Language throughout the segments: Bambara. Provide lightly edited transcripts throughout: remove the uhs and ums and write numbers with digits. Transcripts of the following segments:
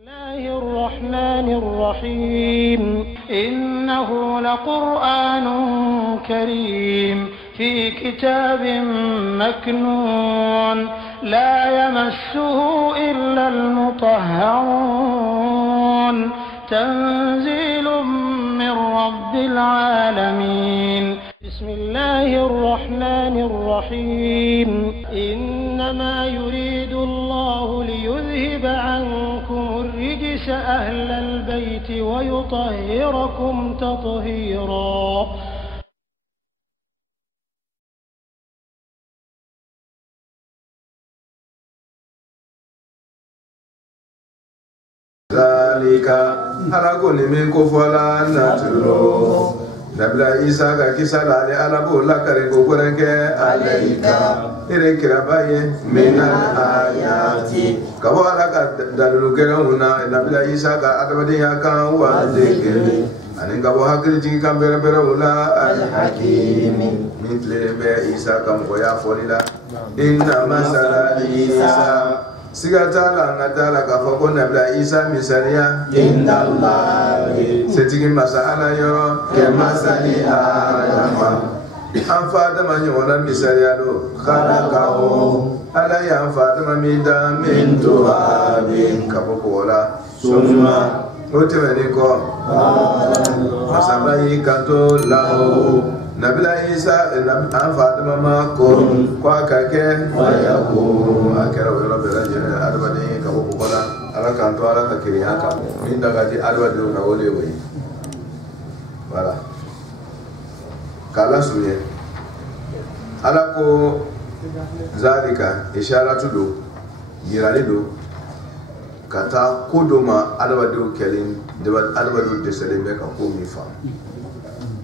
الله الرحمن الرحيم إنه لقرآن كريم في كتاب مكنون لا يمسه إلا المطهرون تنزيل من رب العالمين بسم الله الرحمن الرحيم إنما يريد الله ليذهب عنكم الرجس أهل البيت ويطهركم تطهيرا. ذلك أراكم من كفلا نتلو نبلا إسحاق كسلا لألبو لك ركوكرك عليك إليك رباي من الآيات كوالك دلوكرهنا نبلا إسحاق أدبديا كان والذكر أن كبو هكرتي كان بربرولا الحكيم مثل إسحاق مقويا فوليلا إن مثل عيسى Sigatala ngatala kafoko nabla Isa misalia inna Allahi setigi masala yo ke masali Adama Adama nyona misalia do khalaqahu ala ya Adama mida min turabin kafoko la summa otemeni ko masabai kanto lahu nabila Isa Adama ma ko kwa kake wayako akera wala bela jena adabani ka ko kola ala kanto ala ka kiriya ka min daga di adabadi na wole we wala kala suye ala ko zalika isharatu do yirale do kata kodoma adabadi kelin debat adabadi de seleme ka ko mi fa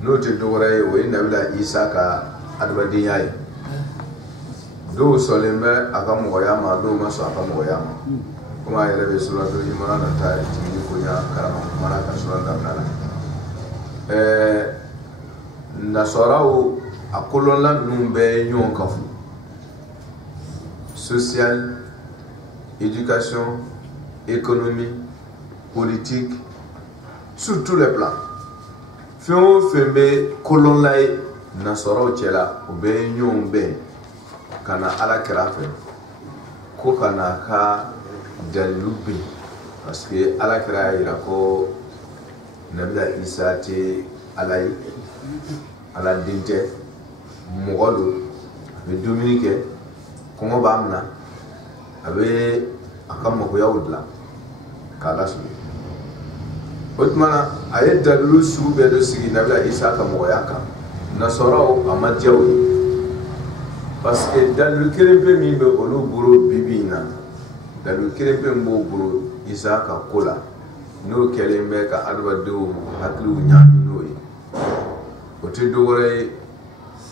no te dogore o nabila Isa ka adabadi yayi do solembe aka moyama do maso aka moyama kuma yele be suratu imran ta tini kunya karama mara ka surata nana nasarau akolonla numbe nyon kafu social, éducation, économie, politique, sur tous les plans. Fio fembe kolonlai nasarau chela obe nyon be kana ala kirafe ko kana ka dalubi parce que ala kira ira ko nabila Isa te alai ala dinte mogolo be dominique ko bamna abe akam ko yawdla kala su otmana ayet dalu su be do sigi nabila Isa ka mo yaka nasoro amajawi parce que dans le kérépe mi be olu buro bibina dans le kérépe mbo buro Isa ka kola no kelembe ka adwado haklu nyami noyi o te dogore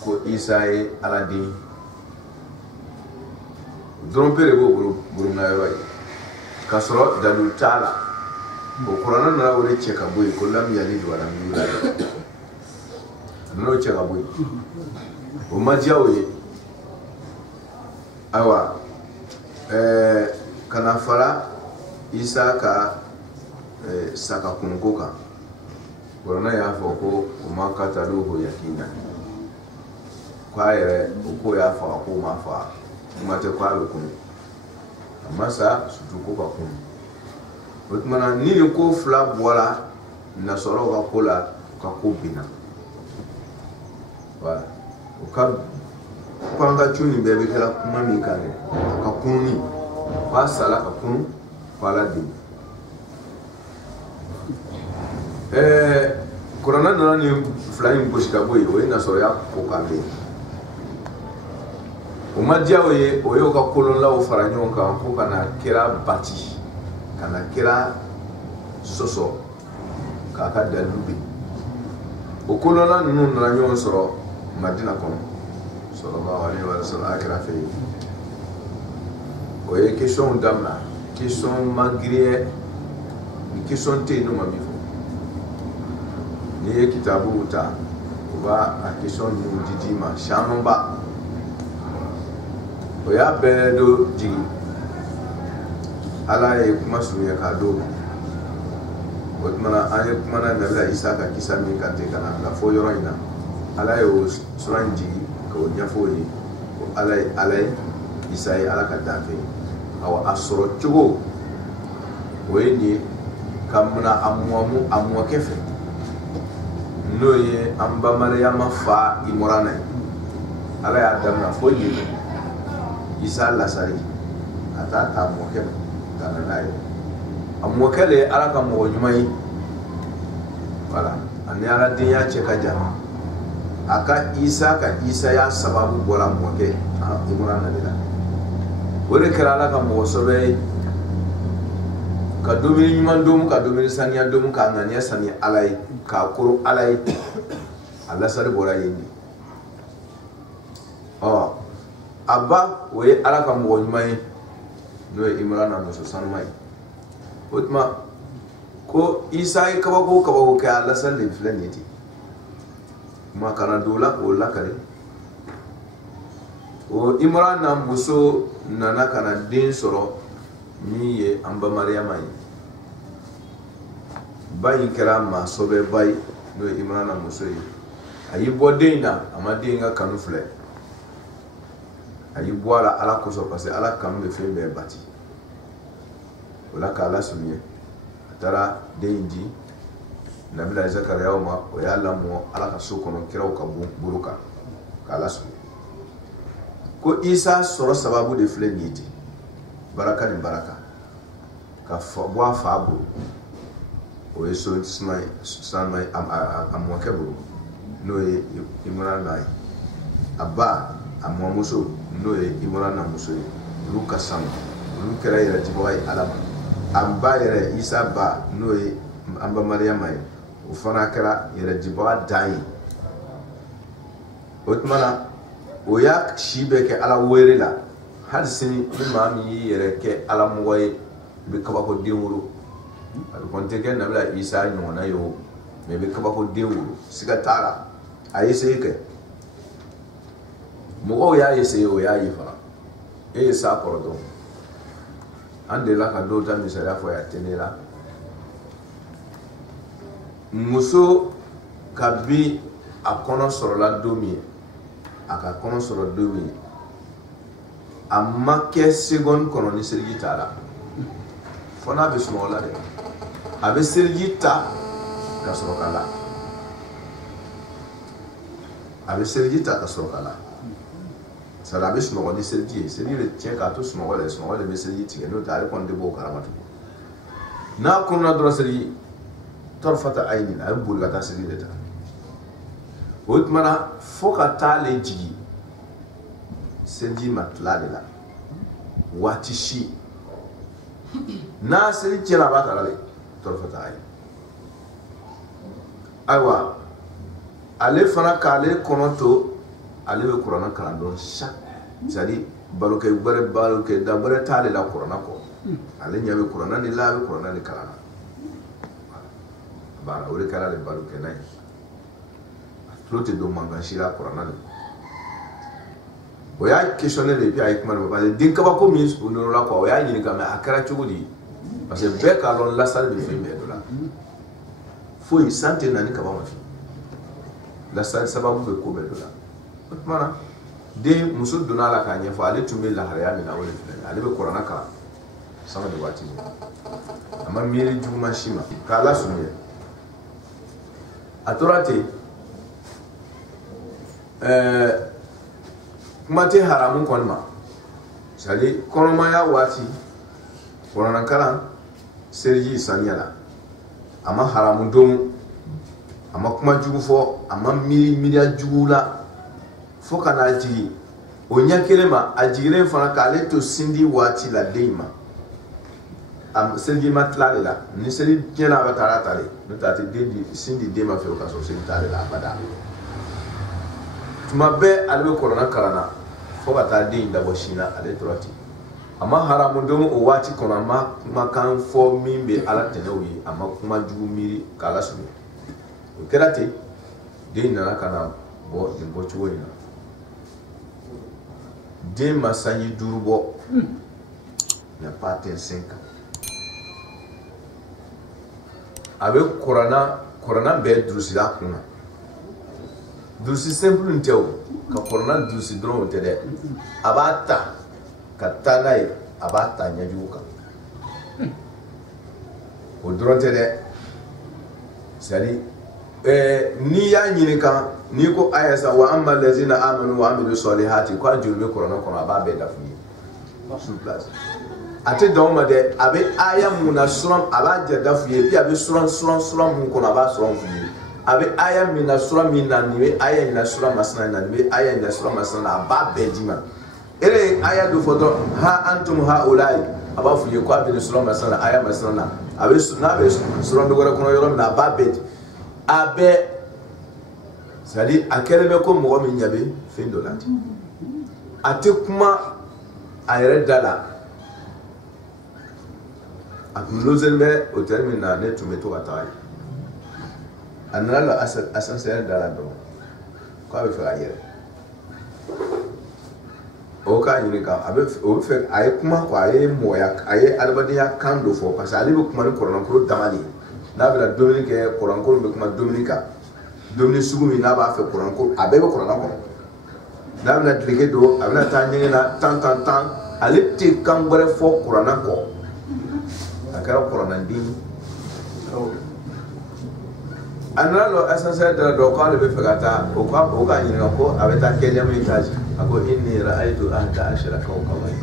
ko Isa e aladi drompere bo buro na yoy kasro dalu tala o qur'an na wole cheka boy ko lam yalid wa lam yulad no cheka boy o majawi awa kana fara Isa ka saka kungoka korona ya foko umakata lugo yakina kwa yere uko ya fa ko mafa umate kwa lokun amasa sutuko ka kun otmana nini ko fla bola na soro ka kola ka kubina wa ukab kwanga chuni bebe kala kumami kale ka kuni kwa sala ka kun fala di korona nana ni flying bush ka boy we na so ya ko kambe o madia we o yo ka kolon la o faranyo ka ko kana kira bati kana kira soso ka ka dalubi o kolon la nunu na nyon soro madina kono sallallahu alaihi wa sallam akira fe o ye question damna question magrier ni question te no mami fo ni kitabu ta ba a question nu didima shanomba o ya bedo jigi ala ye kuma sunya ka do o mana an ye kuma na nabi Isa ka kisa min kan te kana la fo yoro ina ala ye o suranji ko nyafo yi ko ala ye Isa ye ala ka dafe aw asoro chugo weni kamuna amwa kefe no ye amba maryama fa imorana ala ya damna fo yi Isa lasari ata ta mo kefe kana nayo amwa kale ala ka mo nyumai wala an ya din ya ce ka jama aka Isa ya sababu bola mo ke imorana dila wore kala ala ka mo sobe ka domini nyuman dom ka domini saniya dom ka ngania sani alai ka koro alai Allah sare bora yindi abba we ala ka mo nyumai no imrana no san mai utma ko Isa ka ko ka Allah sallin flaniti ma kana dola ko la kare o imrana muso nana kana din soro mi ye amba maryama yi bayin kira ma sobe bay no imrana muso yi ayi bodena ama dinga kanu fle ayi boala ala ko so parce ala kam be fembe bati wala ka ala sunye tara dendi nabila zakariya ma o ya lamu ala ka so kono kira ka buruka kala sunye ko Isa soro sababu de fle niti baraka ni baraka ka boa fabu o yeso smai sanmai amwakebo no e imrana abba amwamuso no e imrana muso luka sam luka ira jiboy alama amba ira Isa ba no e amba maryama o fana kara ira jiboa dai otmana o yak shibe ke ala werela hal sini mami yere ke ala moy be kaba ko diwuru al konte ke nabla Isa nyona yo me be kaba ko diwuru siga tara ayese ke mo ya yese yo ya yifa e sa kordo ande la ka do ta misala fo ya tenela muso kabi akono soro la domi aka kono soro domi amma ke segon kono ni sergi tala fona be suno la de abe sergi ta ka soro kala abe sergi ta ka soro kala sala be suno ni sergi le tien ka to suno le be sergi ti no tare kon de bo karamatu na kunna dro sergi torfata ayni ay bulga ta sergi de ta mana foka tale jigi sergi matlade la wati shi na sergi jela ba tala le torfata ay aywa ale fana kale konoto ale be qur'an kalando chaque c'est-à-dire baloke da bare tale la qur'an ko ale nyabe qur'an ni la be qur'an ni kalana bara ore kala le baloke nay trote do manga shira qur'an o ya questionner les pieds avec man ba din ka ba ko mi su no la ko o ya ni ka ma akara chugudi parce que be ka lon la salle de film do la fo yi santé nani ka ba ma fi la salle sababu be ko be do la mana de muso dona la ka nya fa ale tumbe la hariya mina wala fi ale be qur'an ka sama de wati amma miri juma shima ka la sunye atorate kuma te haramun konma sali konoma ya wati qur'an kala sergi sanyala amma haramun dom amma kuma jugu fo amma miri jugula fo kana ji o nyakelema ajire fana kale to sindi wati la deima am sergi matla la ni sergi jena ba taratale no tati de sindi deima fe o kaso sindi tale la bada tuma be albe korona karana fo bata de inda boshina ale torati amma haramun domo o wati kona ma kan fo mimbe ala tenewi amma kuma jugu miri kala sunu o kerate de inda kana bo de bochuwa ina de masanyi durbo na paten 5 avec corona be drusi la kuna drusi simple nteo ka corona drusi drone tede abata katana abata nyajuka o drone tede sari ni ya nyirika ni ko ayasa wa amma allazina amanu wa amilu salihati ko julbe corona kono ababe dafuni sur place ate dawma de abe aya muna suram abaje dafuye bi abe suram mun kono aba suram fuye abe aya mina suram mina ni aya ina suram masna na ni aya ina suram masna ababe dima ere aya do foto ha antum haulai aba fuye ko abe suram masna aya masna abe suram do kono yoro na ababe abe c'est-à-dire akelebe ko mo mi nyabe fin dolati ate kuma ayre dala akulozelme au terme na ne tumeto batay anala asasel dala do ko abe fa ayre o ka yini ka abe o fe ay kuma ko ay moya ay albadiya kando fo parce que ali kuma ni corona ko damani na bela Dominique corona ko be kuma Dominica Dominique sugumi na ba fe corona ko abe be corona ko na bela délégué do abena tanyenge na tan ale te kambere fo corona ko akara corona ndi analo asasa da do ko ale be fe gata o ka yini ko abeta kenya mi taji ako inni ra'aytu ahda ashara kawkaban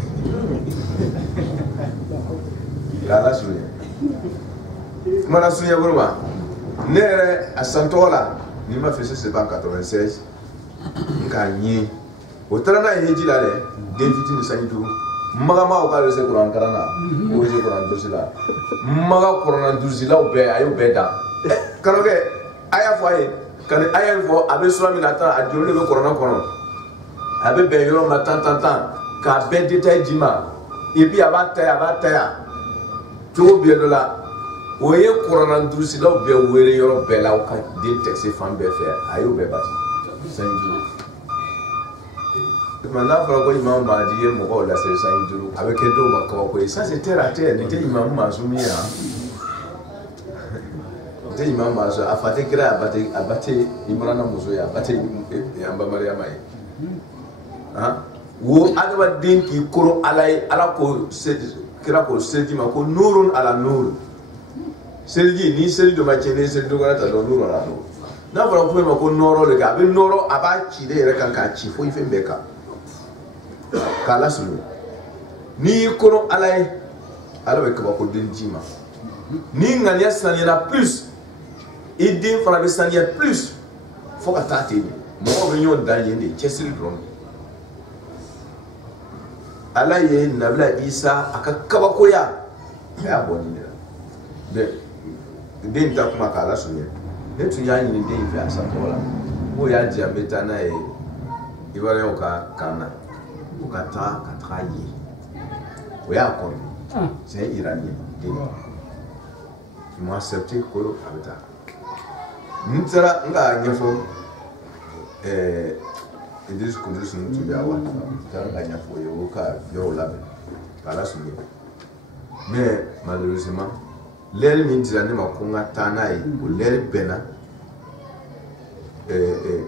kala sunya mana sunya burma nere asantola ni ma fait c'est pas 96 ngani o tarana heji la le deviti ni sanyidu maga ma o ka se kuran karana o je kuran dosila maga kuran dosila o be ayo beda kanoge aya fo ay kan aya fo abe suami na ta adjole be kuran kono abe be yoro ma tan ka be detail jima et puis abata ya to be do la oye kuran dosila o be were yoro be la o ka de texte fam be faire ayo be bati sanyidu maintenant il faut que l'imam m'a dit que la sélection avec les deux ça c'était raté n'était imam Mazoumi n'était imam Mazoumi a fait que a battu Imran Mouzoui a battu Yamba Mariama ou adaba din qui court alay ala ko kira ko sedi ma ko nurun ala nur sedi ni sedi do ma chene sedi do gara ta do nur ala nur na fara ko ma ko noro le ga be noro aba chi de re kan ka chi fo ife mbeka kala sulu ni kono alay alabe ka ko den jima ni ngania sanira plus idin fara be sanira plus fo ka tate mo be nyon danye ne chesiri dron alaye nabla isa akakaba ko ya boni ne de den ta kuma kala sulu ne tunya ni den fi asatola mo ya diameta na e ibare o ka kana ukata katrayi oya kon c'est iranien ils m'ont accepté kolo abeta ntsara nga nyafo Idris Kudus ntubi awa tara nga nyafo yo ka yo labe kala sunu mais malheureusement l'air min tirane ma konga tanai o l'air bena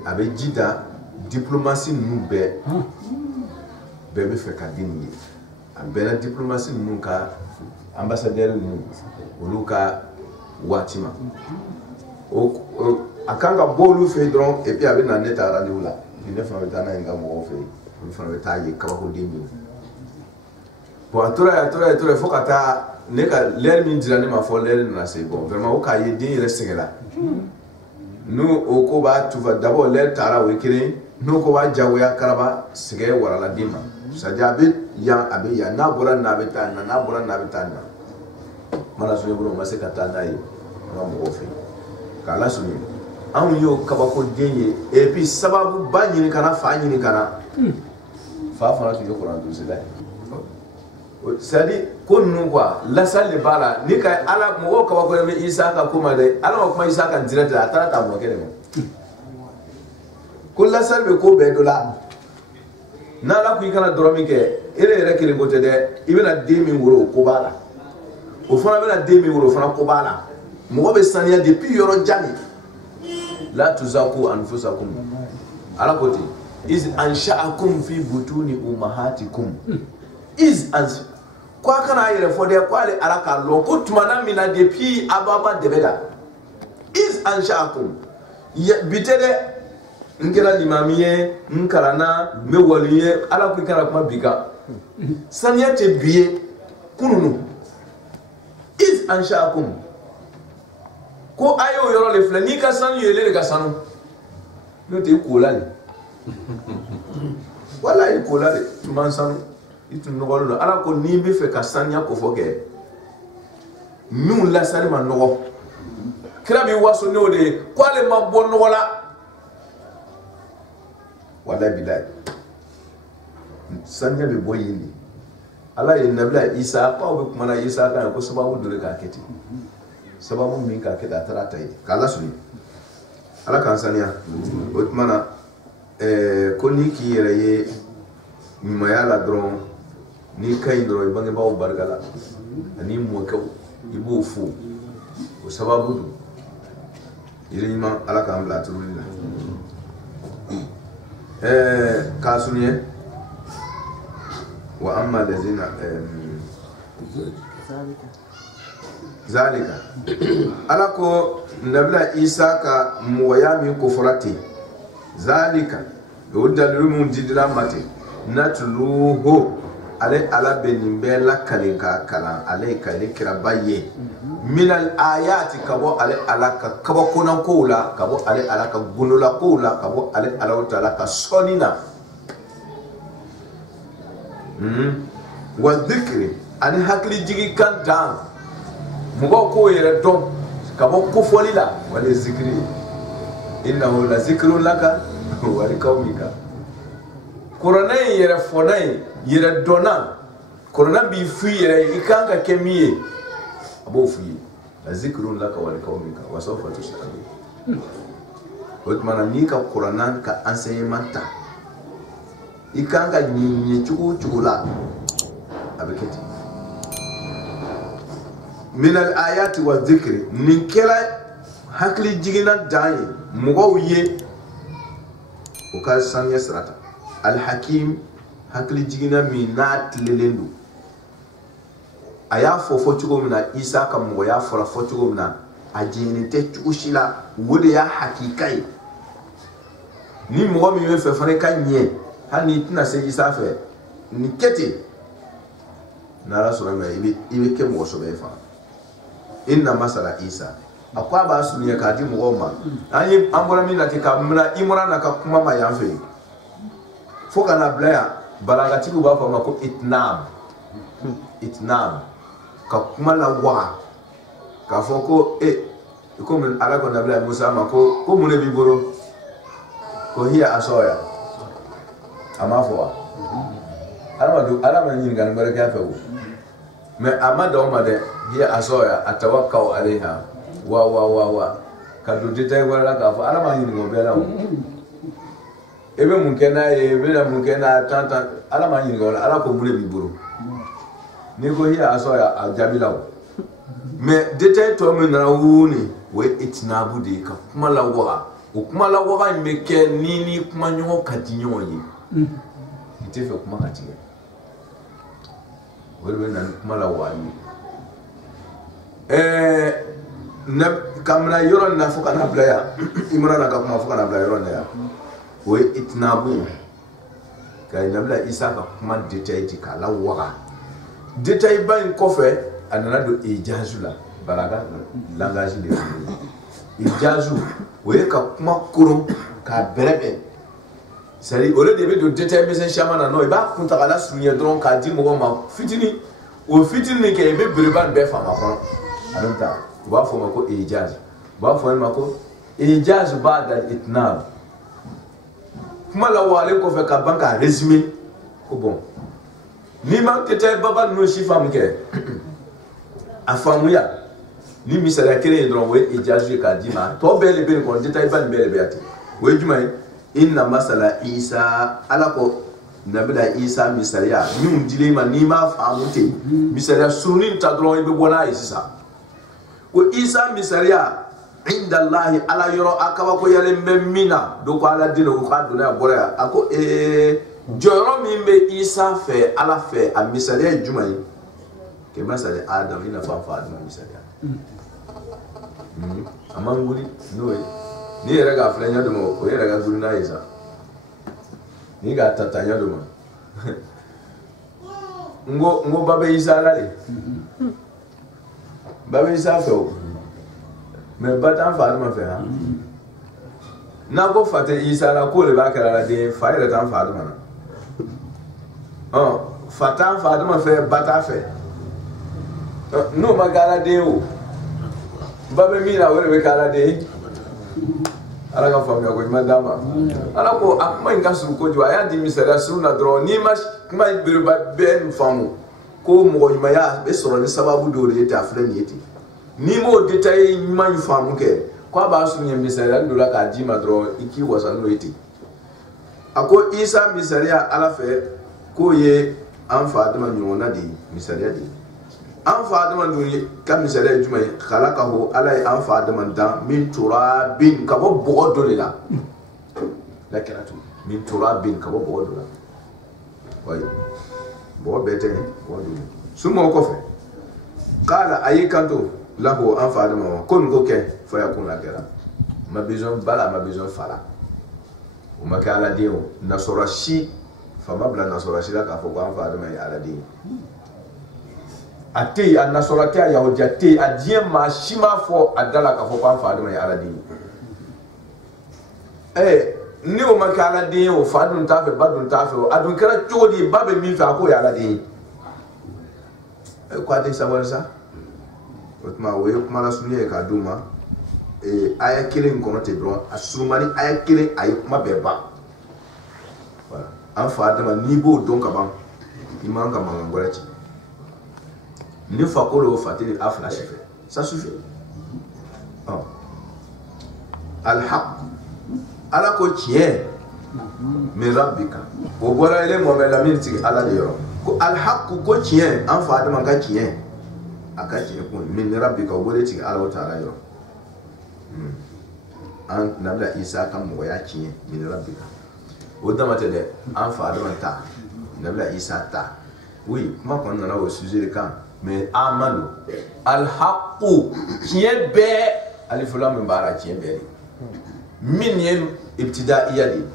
avec jida diplomatie nous bebe fait kadini bena diplomatie nous ka ambassadeur nous oluka watima o akanga bolu fait donc et puis avec na net radio là il ne fait pas na nga mo fait il fait ta yi ka ko demi pour atura faut kata ne ka l'air min dirane ma fo l'air na c'est bon vraiment o ka yi din reste là nous au ko ba tu vas d'abord l'air tara we kire nous ko ba jawoya karaba sige warala dima sajabi ya abi ya na bora na betana mala suye bro maseka tanda yi ngam ofi kala suye an yo kabako denye et puis sababu banyini kana fa nyini kana fa fana tu yo Quran dulce là c'est dit ko nu quoi la salle bala ni ka ala mo kabako me Isa ka kuma de ala mo kuma Isa ka direct atara ta mo kele mo ko la salle ko be do la na la ku kana doromi ke ere kele ngote de ibena 2000 euro ko bala o fana bena 2000 euro fana ko bala mo be saniya depuis yoro jani la tuzaku anfusakum ala koti iz ansha'akum fi butuni ummahatikum iz ans kwa kana yere fode kwa le ala ka lo ko tumana mina depuis ababa debeda iz ansha'akum bitede ngela limamiye nkarana me waliye ala ku kara kuma bika saniya te biye kununu iz ansha'akum ko ayo yoro le fle ni ka sanu yele ka sanu no te kolali wala i kolali man sanu itu nogolo ala ko ni be fe ka sanya ko foke nu la sari man nogo kira bi waso ne ode kwale ma bon nogola wala bilay sanya be boyini ala ye nabila isa ko be kuma na isa kan ko sababu dole ka keti sababu min ka keta tarata yi kala suni ala kan sanya o mana ko ni ki yere ye maya la dron ni kay dron bangi bawo bargala ani mo ka ibo fu o sababu du irima ala kan la turulina ka suniye wa amma lazina zalika ala ko nabila isa ka moya mi ko forati zalika o dalilu mun didira mate natluhu ale ala benimbe la kalinka kala ale kale kirabaye min al ayati kabo ale ala ka kabo kunan kola kabo ale ala ka gunula kola kabo ale ala taala ka sonina wa dhikri ani hakli jigi kan dan mugo ko yere don kabo ko folila wala zikri innahu la zikrun laka wa liqaumika korona yere fonai yere dona korona bi fu yere ikanga kemiye abo fu la zikrun laka wa liqaumika wa sawfa tus'alun otmana ni ka korona ka enseignement ikanga nyi chukula abeketi min al ayati wa dhikri min kala hakli jigina dai mugo ye o ka sanya srata al hakim hakli jigina minat lelendu aya fofo chugo mina isa kam mugo ya fora fo chugo mina ajeni te chushila wode ya hakikai ni mugo mi fe fane kanye hani tina se isa fe ni keti nara so ma ibe ke mo so be fa inna masala isa akwa ba su ne ka di mu goma anyi ambora mi na tika mna imora na ka kuma ma yanfe foka na blaya balagati ku ba fa ma ko itnam ka kuma la wa ka foko ko mun ala ko na blaya musa ma ko mun ne biboro ko hiya asoya amafo ala ma nyin gan baraka ya fa me amada o made hiya asoya atawakkau alaiha wa kadu dita wala ka fa ala ma yin go bela o ebe mun kena ebe la mun kena tanta ala ma yin go ala ko bule bi buru ni go hiya asoya ajabila o me dita to me na wuni we itnabu de ka kuma la wa me ke nini kuma nyo katinyo yi itefe kuma katinyo wala nan kuma la wa yi na kamna yoro na fuka na blaya imra na kuma fuka na blaya yoro na ya we itnabu kai na bla isa ka kuma detail ka la waka detail ba in kofe anana do ijazu la balaga langage de ijazu we ka kuma kuru ka berebe sari ole de be do detail be sen chamana no ba kunta kala sunye dron ka di mo ma fitini o fitini ke be bereba be fa ma ko alonta ba fo mako ijaz ba fo mako ijaz ba da itnab kuma la wale ko fe ka banka résumé ko bon ni ma tete baba no shifa mke afamuya ni misala kere ndron we ijaz ka di ma to bele be ko detail ban bele be ati we juma inna masala isa ala ko nabila isa misaliya ni dile ma ni ma famute misaliya sunin ta dron be bona isa ko isa misariya inda Allah ala yoro akaba ko yale memina do ko ala dino ko aduna bora ako joro mi be isa fe ala fe a misariya jumai ke masale adam ina fa aduna misariya amanguli no ni yɛrɛ ka filɛ ɲɛ dama o yɛrɛ ka guli n'a ye sa ni ka tata ɲɛ dama n ko ba bɛ isa la de ba bɛ isa fɛ o mɛ ba t'an fa adama fɛ han n'a ko fa tɛ isa la k'o de b'a kɛra la den fa yɛrɛ t'an fa adama na fa t'an fa adama fɛ ba t'a fɛ n'o ma kɛ ala den o ba bɛ min na o de bɛ kɛ ala den ala ka faamuya ko ɲuman d'a ma ala ko a kuma in ka surun kojugu a y'a di misaliya surun na dɔrɔn n'i ma kuma bereba bɛɛ nin faamu ko mɔgɔ ɲumanya bɛ sɔrɔ ni sababu dɔw de ye ten a filɛ nin ye ten n'i m'o détail ɲuman in faamu kɛ ko a b'a surun ye misaliya dɔ la k'a d'i ma dɔrɔn i k'i wasa n'o ye ten a ko isa misaliya ala fɛ k'o ye an fa adama ɲɔgɔnna de ye misaliya de ye an fa adama dun ye ka misaliya ye jumɛn ye khalaqahu ala ye an fa adama dan min turabin ka bɔ bɔgɔ dɔ de la la kɛra tu min turabin ka bɔ bɔgɔ dɔ la wayi bɔgɔ bɛɛ tɛ bɔgɔ dɔ suma o kɔfɛ kala a y'i kanto lahu an fa adama ma ko nin ko kɛ fo yakun a kɛra ma besoin bala ma besoin fala o ma kɛ ala den o nasɔrɔ si fama bila nasɔrɔ si la k'a fɔ ko an fa adama ye ala den a tɛ yen a nasɔrɔ tɛ a yahudiya tɛ yen a diɲɛ maa si m'a fɔ a da la k'a fɔ ko an fa adama ye ala den ye ni o ma kɛ ala den ye o fa dun t'a fɛ ba dun t'a fɛ a dun kɛra cogo di ba bɛ min fɛ a k'o ye ala den ye ko a tɛ sabali sa o tuma o ye kuma lasurunya ye k'a d'u ma aya kelen in kɔnɔ ten dɔrɔn a surumani aya kelen a ye kuma bɛɛ ban an fa adama n'i b'o dɔn ka ban i man ka mankan wɛrɛ ci ni fakolo o fatiri a fila si fɛ ça suffit alhaq ala ko tiɲɛ min rabbika o bɔra ele Mohamed Lamine tigi ala de yɔrɔ ko alhaq ko tiɲɛ an fa adama ka tiɲɛ a ka tiɲɛ ko min rabbika o bɔra tigi ala o taala yɔrɔ an nabila Isa ka mɔgɔya tiɲɛ min rabbika o dama tɛ dɛ an fa adama ta nabila Isa ta oui kuma kɔni nana o sujet de kan mais amanu alhaqu tiɲɛ bɛɛ alifula min b'a la tiɲɛ bɛɛ de min ye ibtidaiya de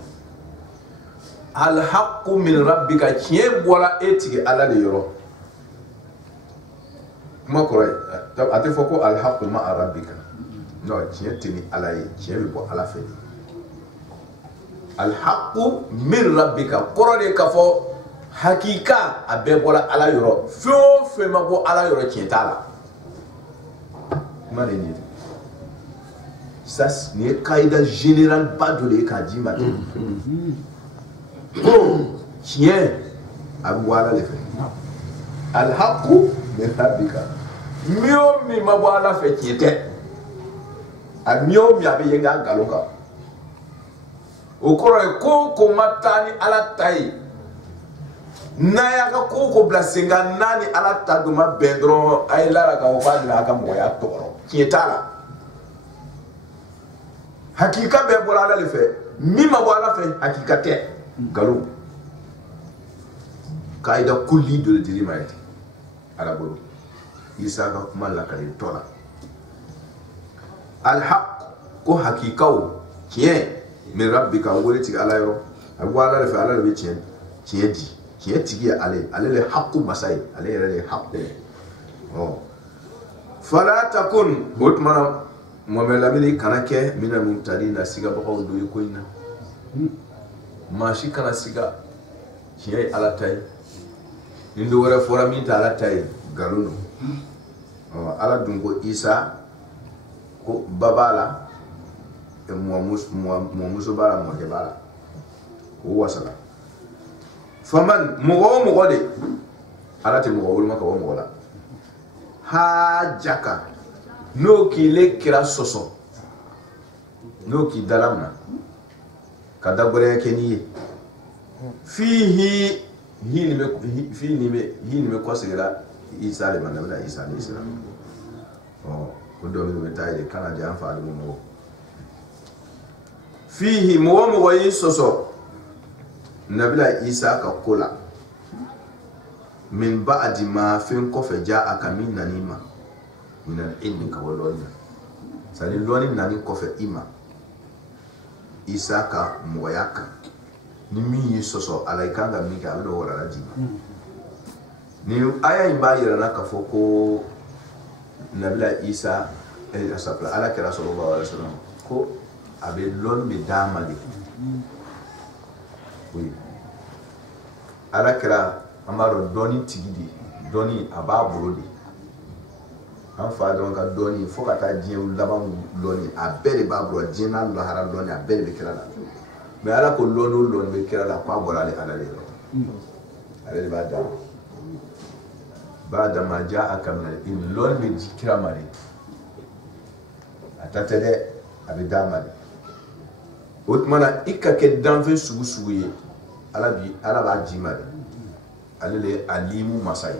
alhaqu min rabbika tiɲɛ bɔra e tigi ala de yɔrɔ kuma kɔrɔ ye a tɛ fɔ ko alhaqu ma'a rabbika non tiɲɛ tɛ ni ala ye tiɲɛ bɛ bɔ ala fɛ de alhaqu min rabbika kɔrɔ de k'a fɔ hakika a bɛɛ bɔra ala yɔrɔ fɛn o fɛn ma bɔ ala yɔrɔ tiɲɛ t'a la kuma de nin ça nin ye kaida général ba dɔ de ye k'a d'i ma ten ko tiɲɛ a bɛ bɔ ala de fɛ alhaqu min rabbika min o min ma bɔ ala fɛ tiɲɛ tɛ a min o min a bɛ yen nka nkalon kan o kɔrɔ ye ko ko ma taa ni ala ta ye n'a y'a ka ko bila sen kan n'a ni ala ta dun ma bɛn dɔrɔn a ye lara k'a fɔ k'a bɛna a ka mɔgɔya tɔgɔ tiɲɛ t'a la hakika bɛɛ bɔra ala de fɛ min ma bɔ ala fɛ hakika tɛ nkalon kaida kulli dɔ de dir'i ma ye ten ala bolo Isa ka kuma lakalen tɔ la alhaq ko hakikaw tiɲɛ min rabbika o wele tigi ala yɔrɔ a bɛ bɔ ala de fɛ ala de bɛ tiɲɛ di tiɲɛ tigi ye ale le haqqu masa ye ale yɛrɛ de ye haqqu ye fala takun o tuma na Mohamed Lamine kana kɛ mina mumtadina sigabagaw do ye ko in na maa si kana siga tiɲɛ ye ala ta ye ni dɔ wɛrɛ fɔra min tɛ ala ta ye nkalon don ala dun ko Isa ko ba b'a la mɔmuso b'a la mɔkɛ b'a la o wasala faman mɔgɔ o mɔgɔ de ala tɛ mɔgɔ woloma ka bɔ mɔgɔ la hajaka n'o k'i le kira sɔsɔ n'o k'i dala minɛ ka dabɔrɛya kɛ n'i ye fihi hi ni bɛ kɔsegira Isa de ma nabila Isa alayhi salam ko doomi be tayde kana jam faade mo fihi mo yi soso nabila isa ka kola min ba'di ma fin kofe ja'aka min nanima min al-ilmi ka walona sani loni nani kofe ima isa ka moyaka ni mi yi soso alaikanga mi ka do wala jima ni aya imba yira ka foko nabila isa asapla ala kira sallallahu alaihi wasallam ko abe lon be damali oui ala kira amaro doni tigidi doni aba bolodi an fa don ka doni fo ka ta dieu laban loni abele ba bro dina lo haral loni abele be kira la mais ala ko lono lon be kira la kwa bola ale ala le ale ba da ma ja'aka min in lon be kira mari atatede abe damali otmana ikka ke danfe sugu ye ala ba jimali alele alimu masai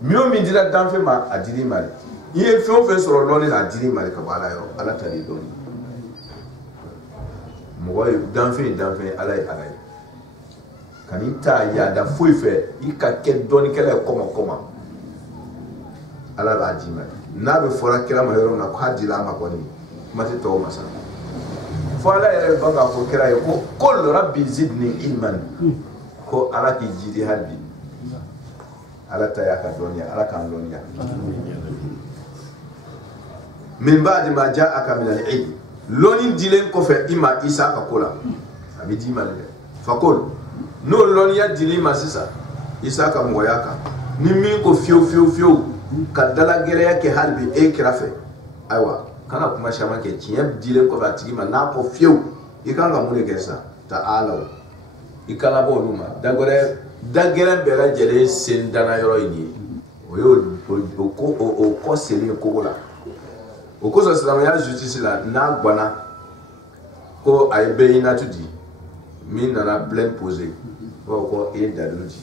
mio min dira danfe ma adiri mali iye fɛn o fɛn sɔrɔ lɔni la adiri mali ka bɔ ala yɔrɔ ala ta de dɔni mɔgɔ ye danfe ala ye kani ta yaada foyi fɛ i ka kɛ dɔnikɛla ye kɔma ala b'a di mali n'a bɛ fɔra kira ma yɔrɔ min na k'a dila a ma kɔni kuma tɛ tɔw ma sa fo ala yɛrɛ bɛ ban k'a fɔ kira ye ko qul rabbi zidni ilman ko ala k'i jidi hali bi ala ta y'a ka dɔnniya ala k'an dɔnniya min ba'di ma ja'aka min al-ilm lɔni dilen kɔfɛ i ma isa ka ko la a bɛ di mali dɛ fakol n'o lɔnniya dili ma sisan isa ka mɔgɔya kan ni min ko fiyewu ka dala gɛlɛya kɛ hali bi e kira fɛ ayiwa kana kuma caman kɛ tiɲɛ dilen kɔfɛ a tigi ma n'a ko fiyewu i kan ka mun de kɛ sisan ta ala i kana bɔ olu ma da gɛlɛn bɛɛ lajɛlen sen dana yɔrɔ in ye o ye o kɔ seli ye kogo la o kosɔn silamɛya justice la n'a ganna ko a ye bɛɛ y'i natu di min nana plainte posé ko e ye dalilu di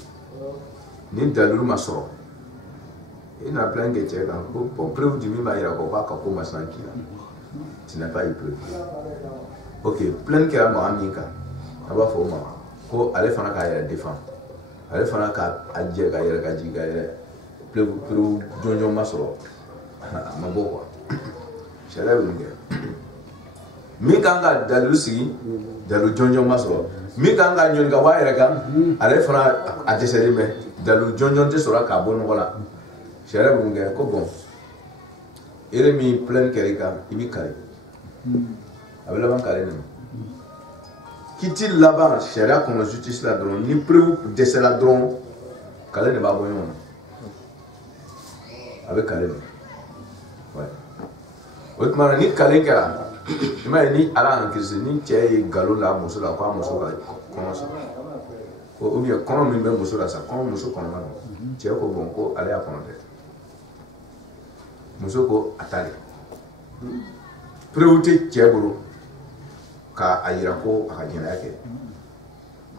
ni dalilu ma sɔrɔ e na plainte kɛ cɛ kan ko bon preuve di min b'a yira ko k'a ka ko ma san k'i la tu n'as pas eu preuve ok plainte kɛra maa min kan a b'a fɔ o ma ko ale fana k'a yɛrɛ défend ale fana k'a jɛ k'a yɛrɛ ka jigin k'a yɛrɛ preuve jɔnjɔn ma sɔrɔ a ma bɔ quoi sariya bɛ nin kɛ min kan ka dalilu sigi dalilu jɔnjɔn ma sɔrɔ min kan ka ɲɔni ka bɔ a yɛrɛ kan ale fana a dɛsɛlen bɛ dalilu jɔnjɔn tɛ sɔrɔ k'a bɔ nɔgɔ la sariya bɛ nin kɛ ko bon e yɛrɛ min plainte kɛra i kan i bɛ kari a bɛ laban kari nin kiiti laban sariya kɔnɔ justice la dɔrɔn ni preuve dɛsɛla dɔrɔn kale de b'a bɔ ɲɔgɔn na a bɛ kale de o tuma na ni kale kɛra i m'a ye ni ala y'an kisi ni cɛ ye nkalon da muso la k'a muso ka kɔnɔ sɔrɔ ko ou bien kɔnɔ min bɛ muso la sa kɔnɔ muso kɔnɔma don cɛ ko bon ko ale y'a kɔnɔ dɛ muso ko a ta de preuve tɛ cɛ bolo k'a yira ko a ka jɛnɛya kɛ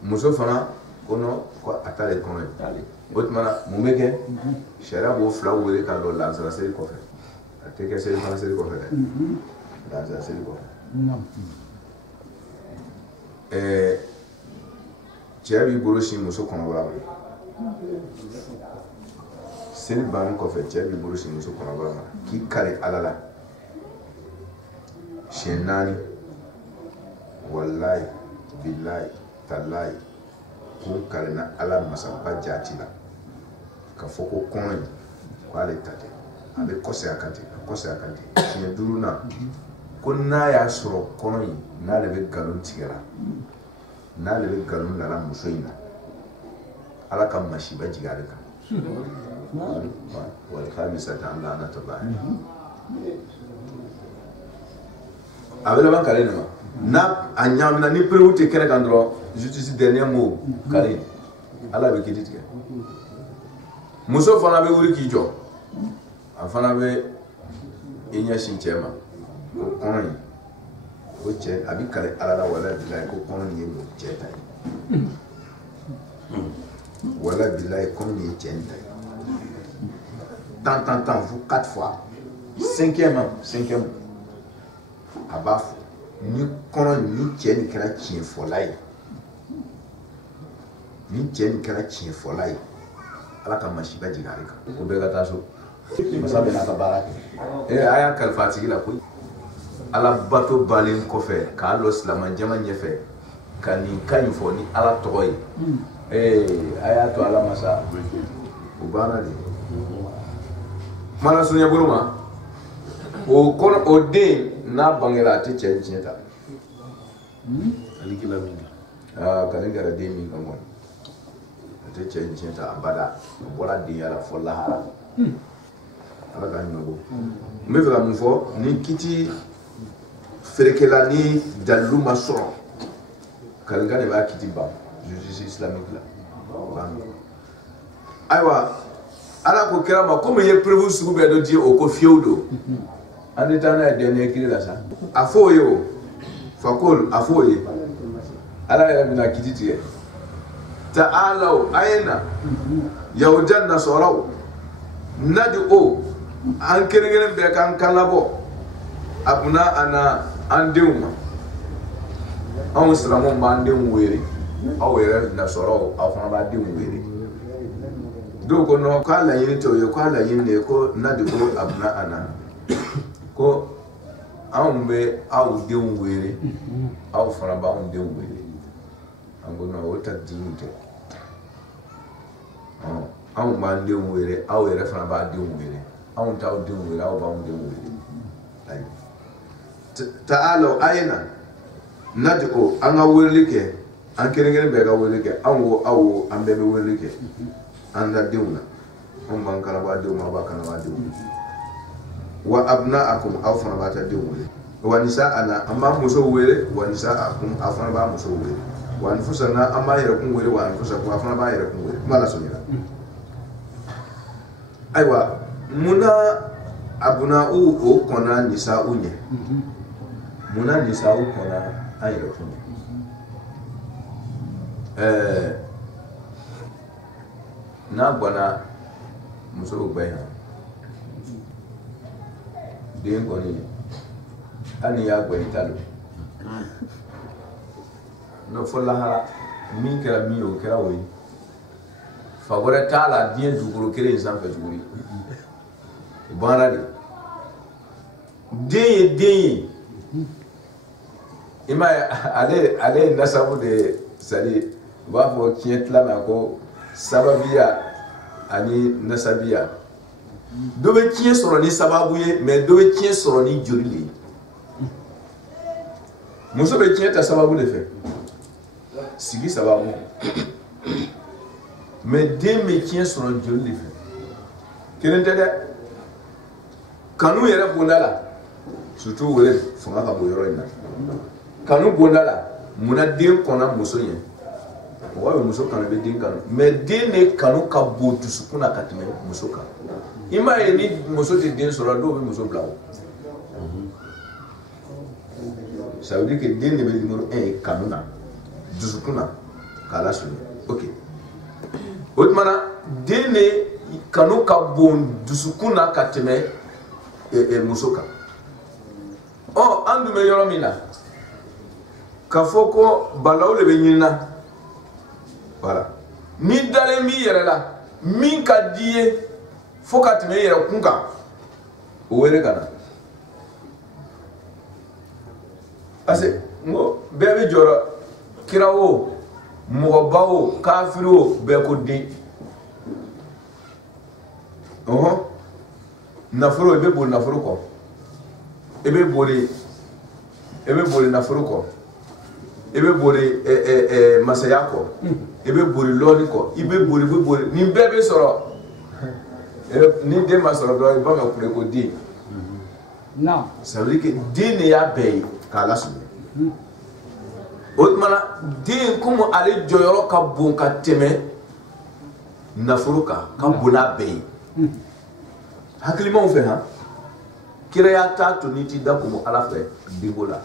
muso fana ko non ko a ta de kɔnɔ ye o tuma na mun bɛ kɛ sariya b'o fila wele k'a dɔn lansara seli kɔfɛ a tɛ kɛ seli fana seli kɔfɛ dɛ lansara seli kɔfɛ cɛ b'i bolo sin muso kɔnɔbara ma seli bannen kɔfɛ cɛ b'i bolo sin muso kɔnɔbara ma k'i kari ala la siɲɛ 4 wallahi billahi tallahi ko karina ala masaba jati la ka fɔ ko kɔnɔ in ko ale ta tɛ a bɛ kɔsɛ a kan ten siɲɛ 5 na ko n'a y'a sɔrɔ kɔnɔ in n'ale bɛ nkalon tigɛra n'ale bɛ nkalon nana muso in na ala ka masiba jigin ale kan wali k'a misali ta an la ana tɔba a bɛ laban kale de ma n'a a ɲaamina ni preuve tɛ kɛnɛ kan dɔrɔn justice dernier mot kale ala bɛ kiiti tigɛ muso fana bɛ wuli k'i jɔ a fana bɛ i ɲɛsin cɛ ma ko kɔnɔ in ko cɛ a bɛ kale ala la wala bilayi ko kɔnɔ in ye cɛ ta ye wala bilayi kɔnɔ in ye cɛ in ta ye tant fo 4 fois cinquième a b'a fɔ ni kɔnɔ ni cɛ nin kɛra tiɲɛfɔla ye ni cɛ nin kɛra tiɲɛfɔla ye ala ka masiba jigin ale kan o bɛɛ ka taa so masa bɛ n'a ka baara kɛ a y'a kalifa a tigi la koyi ala bato balen kɔfɛ k'a lɔ silamɛ jama ɲɛfɛ ka nin ka ɲi fɔ ni ala tɔgɔ ye a y'a to ala masa o banna de mana sunya bolo ma o kɔnɔ o den n'a bangera a tɛ cɛ tiɲɛ ta alikila min kale kɛra den min kan kɔni a tɛ cɛ tiɲɛ ta abada a bɔra denya la fɔ lahara ala k'a ɲɛnabɔ n bɛ fɛ ka mun fɔ ni kiti feerekɛla ni dalilu ma sɔrɔ kalinka de b'a kiti ban justice islamique la ayiwa ala ko kira ma komi ye preuve sugu bɛɛ dɔ di o ko fiyewu don an tɛ taa n'a ye dernier kiri la sa a fɔ o ye o fakol a fɔ o ye ala yɛrɛ bɛna kiti tigɛ ta'alaw a ye na yahudiya nasɔraw nadi o an kelen-kelen bɛɛ k'an kan labɔ abuna ana an denw ma anw silamɛw b'an denw wele aw yɛrɛ nasɔraw aw fana b'a denw wele dɔw ko non k'a laɲini tɛ o ye k'a laɲini de ye ko nadi ko abuna ana ko anw bɛ aw denw wele aw fana b'anw denw wele an ko non o ta dimi tɛ anw b'an denw wele aw yɛrɛ fana b'a denw wele anw t'aw denw wele aw b'anw denw wele ayi ta'alaw a ye na nadi o an ka weleli kɛ an kelen-kelen bɛɛ ka weleli kɛ anw ko aw wo an bɛɛ bɛ weleli kɛ an ka denw na anw b'an kalabɔ a denw ma aw b'a kalabɔ a denw wa abna'akum aw fana b'a ta denw wele wa nisa'ana an b'a musow wele wa nisa'akum aw fana b'a musow wele wa anfusana an b'a yɛrɛkun wele wa anfusakum aw fana b'a yɛrɛkun wele kuma lasɔnyira ayiwa munna abna'u o kɔnna nisa'u ɲɛ munna nisa'u kɔnna an yɛrɛkun ɲɛ n'a bɔnna musow bɛɛ yan den kɔni hali n'i y'a gɔ i ta lo n'o fɔ lahara min kɛra min ye o kɛra o ye fa wɛrɛ t'a la diɲɛ dugukolo kelen in sanfɛ tuguni o banna de den ye den ye i m'a ye ale ye nasabu de c'est-à-dire u b'a fɔ tiɲɛ tila na ko sababiya ani nasabiya dɔ bɛ tiɲɛ sɔrɔ ni sababu ye mais dɔ bɛ tiɲɛ sɔrɔ ni joli de ye muso bɛ tiɲɛ ta sababu de fɛ sigi sababu mais den bɛ tiɲɛ sɔrɔ joli de fɛ kelen tɛ dɛ kanu yɛrɛ bonda la surtout wele fanga ka bon yɔrɔ in na kanu bonda la munna den kɔnna muso ɲɛ mɔgɔ bɛ muso kanu bɛ den kanu mais den de kanu ka bon dusukun na ka tɛmɛ muso kan i m'a ye ni muso tɛ den sɔrɔ dɔw bɛ muso bila o ça veut dire que den de bɛ numéro 1 ye kanu na dusukun na k'a lasurunya ok o tuma na den de kanu ka bon dusukun na ka tɛmɛ muso kan ɔ an dun bɛ yɔrɔ min na k'a fɔ ko balawu de bɛ ɲini na voilà ni dalen b'i yɛrɛ la min ka di ye fo ka tɛmɛ i yɛrɛ kun kan o wele ka na parce que n ko bɛɛ bɛ jɔrɔ kira o mɔgɔba o kafiri o bɛɛ ko den nafolo i bɛ boli nafolo kɔ i bɛ boli nafolo kɔ i bɛ boli masaya kɔ i bɛ boli lɔɔni kɔ i bɛ boli nin bɛɛ bɛ sɔrɔ ni den ma sɔrɔ dɔrɔn i b'a mɛn kule ko den ça veut dire que den de y'a bɛɛ ye k'a lasurunya o tuma na den komi ale jɔyɔrɔ ka bon ka tɛmɛ nafolo kan ka bon n'a bɛɛ ye hakilimaw fɛ han kira y'a t'a to n'i t'i da komo ala fɛ denko la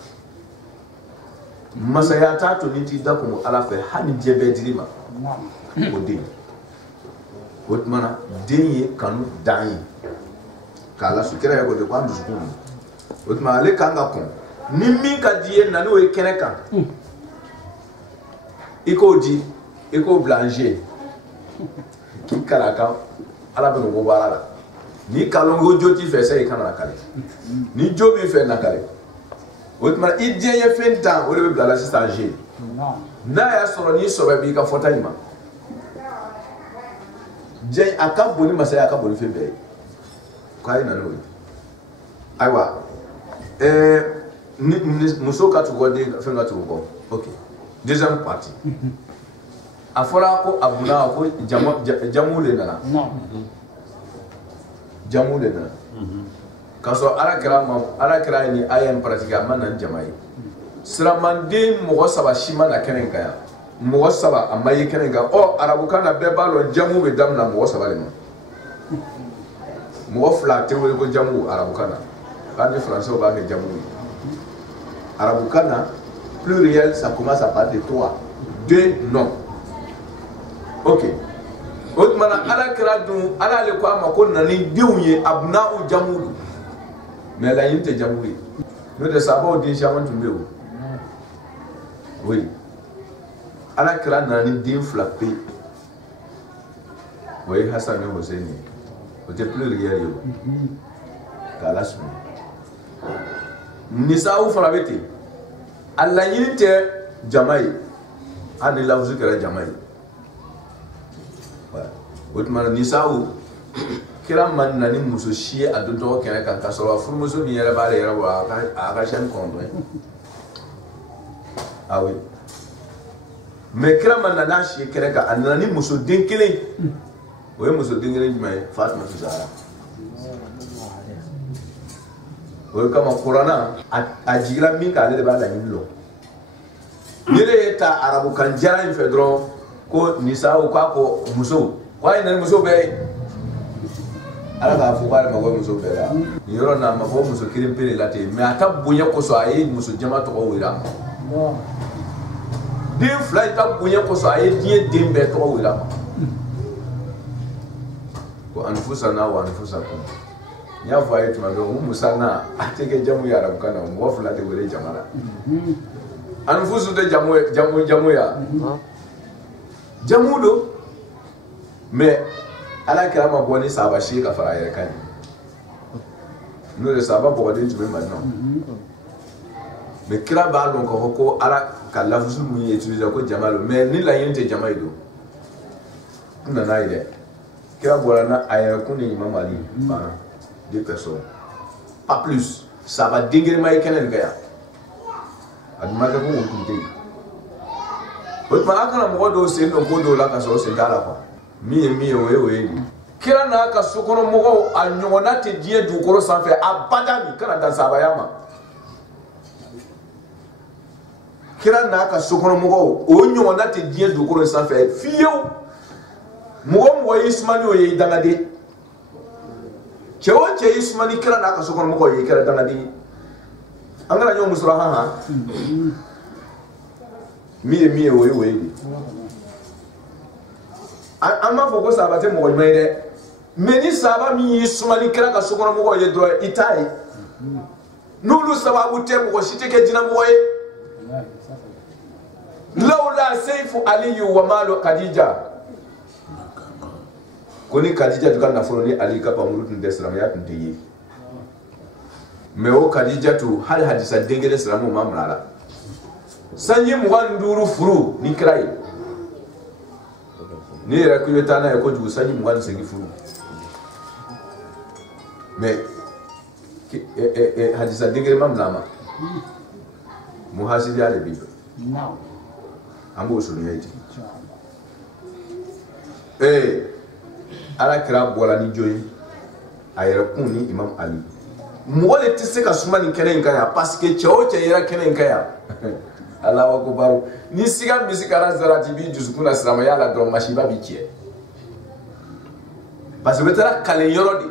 masaya t'a to n'i t'i da komo ala fɛ hali diɲɛ bɛɛ dir'i ma o den o tuma na den ye kanu dan ye kala su kira ko de ko andu su ko o tuma ale kanga kon ni min ka die na no e kene kan iko di iko blanger ki kala ka ala be no bara ni kalongo joti fe sai kana kale ni jobi fe na kale o tuma idie ye fenta o le be blala stager na ya soro ni so be ka fota ima je aka boni masaya aka boni fe be kai na no aiwa ni muso ka to gode fe nga to go okay deuxième partie afora ko abuna ko jamu le na jamu le na kaso ala kira ni ayam pratique amana jamai siramande mo saba shima na kenen kaya mo saba amaye kenen ga o arabu kana be balo jamu be damna mo saba le mo fla te wo ko jamu arabu kana quand les français va que jamu arabu kana pluriel ça commence à partir de 3 2 non ok otmana ala kira dun ala le ko ama ko nani diwye abna'u jamu mais la yinte jamu no de sabo din shaman tumbe o oui ala kira nani din flappé oui Hassan et Hussein o te pluriel yo kala su nisa'u farabeti alla yinte jamai ani lafzu kira jamai otuma nisa'u kira man nani muso shi a do do kene kan ka soro furu muso ni yere bare yere wa aka shan kondo ah oui mais kira man nana shi kene ka anani muso dinkile o muso dinkile mai Fatima Zahra o kama Qur'ana a jigira min ka ale de ba la yimlo nire ta arabu kan jara in fedro ko nisa'u ko muso kwa ina muso be ala ka fo bare mago muso be la yoro na mago muso kirim pele late me ata bunya ko so ayi muso jama to ko wira din fly ta bunya ko so ayi die dembe to ko wira ko anfusana wa anfusakum ya fo ayi tuma do musa na ateke jamu ya rabu kana mo fla de wele jamala anfusu de jamu ya jamu do mais ala kira ma boni saba shi ka fara yare kan no de saba bo de tume maintenant mais kira ba lon ko ala ka lafusu mu yi utiliser ko jamalo mais ni la yente jamai do na na ide kira bola na ayere ko ni imam ali ba deux personnes pas plus ça va dingir mai kenen ga ya aduma ga ko kunte ko ma aka na mo do se no ko do la ka so se dala ko mi we kira na ka sokono mogo a nyona te die du koro sanfɛ abadami kana dan sabayama kira na ka sokono mogo o nyona te die du koro sanfɛ fiyew mogo ismani o ye dangade cɛwo cɛ ismani kira na ka sokono mogo ye kira dangade an kana ɲɔgɔn musura han mi we amma fo ko saba te mo ɲuman dɛ mais ni saba min yi sumani kira ka sokɔnɔ mɔgɔw ye dɔrɔn i t'a ye n'olu sababu tɛ mɔgɔ si tɛ kɛ jinɛmɔgɔ ye lawla seifu aliyu wa malu kadija ko ni kadija ka nafolo ni ali ka bamuru tun tɛ silamɛya tun tɛ ye mais o kadija tu hali hadisa denkelen silamɛw ma mara la sanji 25 furu ni kira ye ni yɛrɛ k'i bɛ taa n'a ye kojugu sanji 28 furu mais hadisa denkelen ma bila a ma muhasidiya de b'i dɔn an b'o surunya ten ala kira bɔra ni jɔn ye a yɛrɛ kun ni imam ali mɔgɔ de tɛ se ka suma nin kɛnɛ in kan yan parce que cɛ o cɛ yera kɛnɛ in kan yan Allahu akbar ni siga misikara zarati bi dusukun na silamɛya la dɔrɔn masiba bi tiɲɛ parce que bɛ taara kale yɔrɔ de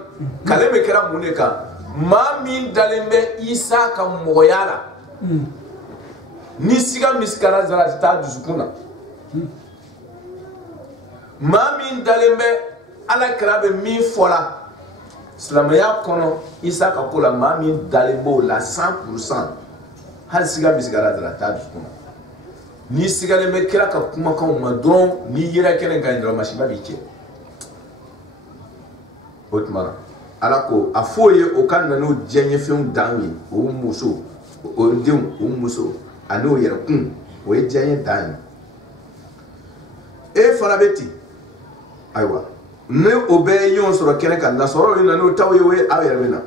kale bɛ kɛra mun de kan maa min dalen bɛ Isa ka mɔgɔya la ni siga misikara zarati t'a dusukun na maa min dalen bɛ ala kira bɛ min fɔ la silamɛya kɔnɔ isa ka ko la maa min dalen b'o la 100%, hali siga bɛ sigala dara t'a dusukun na. N'i sigalen bɛ kira ka kumakanw ma dɔrɔn n'i yera kɛnɛ kan dɔrɔn masiba b'i cɛ. O tuma na Ala ko a f'o ye o ka na n'o diɲɛfɛnw dan ye, o muso, o denw, o muso ani o yɛrɛkun, o ye diɲɛ dan ye. E fana bɛ ten, ayiwa ni o bɛɛ ye ɲɔgɔn sɔrɔ kɛnɛ kan nasɔrɔ ye na n'o taw ye o ye aw yɛrɛ bɛ na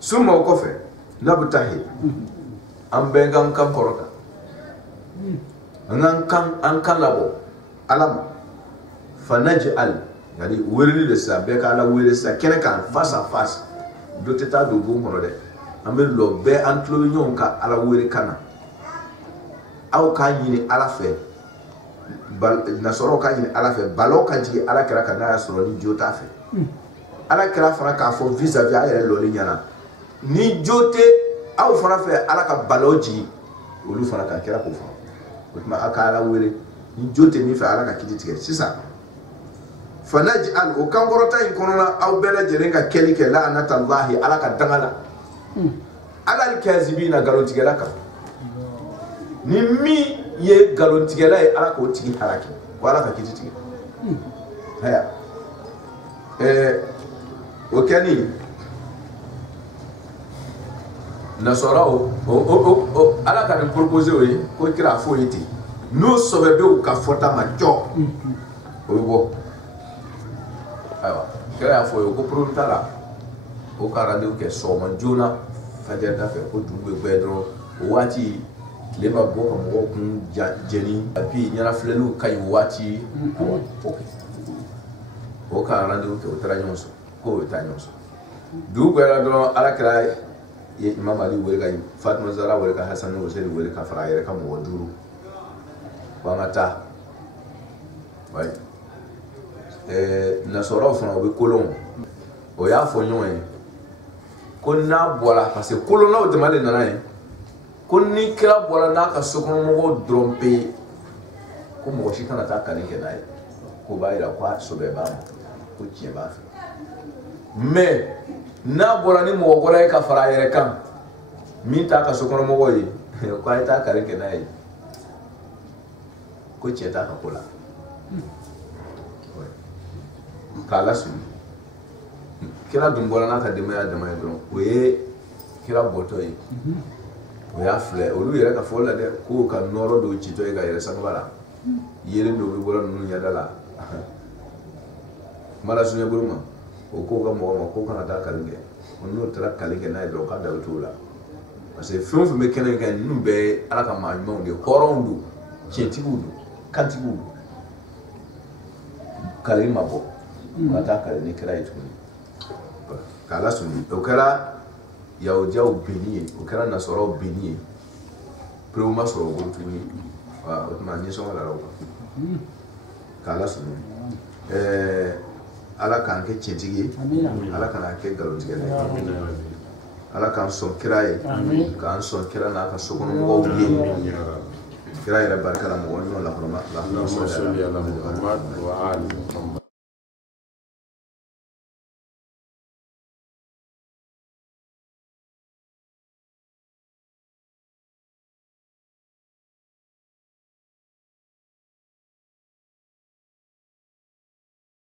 su ma o kɔfɛ n'a bɛ taa he an bɛɛ k'an kan kɔrɔta an kan labɔ Ala ma fanaji ali yani weleli de sisan bɛɛ ka Ala wele sisan kɛnɛ kan face à face dɔ tɛ taa don bon kɔnɔ dɛ an bɛ lɔ bɛɛ an tulo bɛ ɲɔgɔn ka Ala wele kan na aw k'a ɲini Ala fɛ nasɔrɔ ka ɲini Ala fɛ balaw ka jigin Ala kɛra ka n'a y'a sɔrɔ ni jo t'a fɛ Ala kɛra fana k'a fɔ vis-à-vis a yɛrɛ lɔli ɲɛna ni jo tɛ aw fana fɛ Ala ka balaw jigin olu fana ka kɛra k'o fɔ o tuma a ka Ala wele ni jo tɛ min fɛ Ala ka kiti tigɛ sisan fanaji al o kankɔrɔta in kɔnɔna aw bɛɛ lajɛlen ka kɛli kɛ la'anatallahi Ala ka danga la Ala ni kazibina nkalontigɛla kan ni min ye nkalontigɛla ye Ala k'o tigi halaki ko Ala ka kiti tigɛ haya o kɛli nasɔrɔw Ala ka nin proposé o ye ko kira fo ye ten n'o sɔbɛ bɛ u ka fɔta ma jɔ o bɛ bɔ ayiwa kira y'a fɔ o ye ko problème t'a la o ka rendez-vous kɛ sɔgɔma joona fajiri da fɛ ko dugu bɛ gbɛ dɔrɔn o waati tile ma bɔ ka mɔgɔw kun jɛni et puis ɲɛnafilɛliw ka ɲi o waati o ka rendez-vous kɛ o taara ɲɔgɔn sɔrɔ ko o bɛ taa ɲɔgɔn sɔrɔ dugu gbɛra dɔrɔn Ala kira ye Imam Ali wele ka Fatima Zahra wele ka Hasan ni Hussein wele ka fara a yɛrɛ ka mɔgɔ 5 ko an ka taa nasɔrɔw fana o bɛ kolon o y'a fɔ ɲɔgɔn ye ko n'a bɔra parce que kolonnaw dama de nana ye ko ni kira bɔra n'a ka sokɔnɔmɔgɔw dɔrɔn pe ye ko mɔgɔ si kana taa kani kɛ n'a ye ko b'a jira ko a sɔbɛ b'a ma ko tiɲɛ b'a fɛ mais n'a bɔra ni mɔgɔ wɛrɛ ye ka fara a yɛrɛ kan min t'a ka sokɔnɔmɔgɔw ye ko a ye taa kani kɛ n'a ye ko tiɲɛ t'a ka ko la k'a lasuni kira dun bɔra n'a ka denbaya dama ye dɔrɔn o ye kira bɔtɔ ye o y'a filɛ olu yɛrɛ ka fɔ la dɛ k'o ka nɔrɔ dɔw citɔ ye ka yɛrɛ sanuba la yelen dɔw bɛ bɔra ninnu ɲɛda la kuma lasunya bolo ma o k'o ka mɔgɔ ma k'o kana taa kali kɛ n'o taara kali kɛ n'a ye dɔrɔn k'a da bɛ t'o la parce que fɛn o fɛn bɛ kɛnɛ kan ninnu bɛɛ ye Ala ka maa ɲumanw de ye hɔrɔnw don tiɲɛtigiw don kantigiw don kali ma bɔ ka taa kali ni kira ye tuguni k'a lasuni o kɛra yahudiyaw benni ye o kɛra nasɔrɔw benni ye perewu ma sɔrɔ o bolo tuguni o tuma nisɔngɔ dara o kan k'a lasuni Ala k'an kɛ tiɲɛtigi ye Ala kana kɛ nkalontigɛla ye Ala k'an sɔn kira ye k'an sɔn kira n'a ka sokɔnɔmɔgɔw ye kira yɛrɛ barika la mɔgɔ ɲɔgɔn la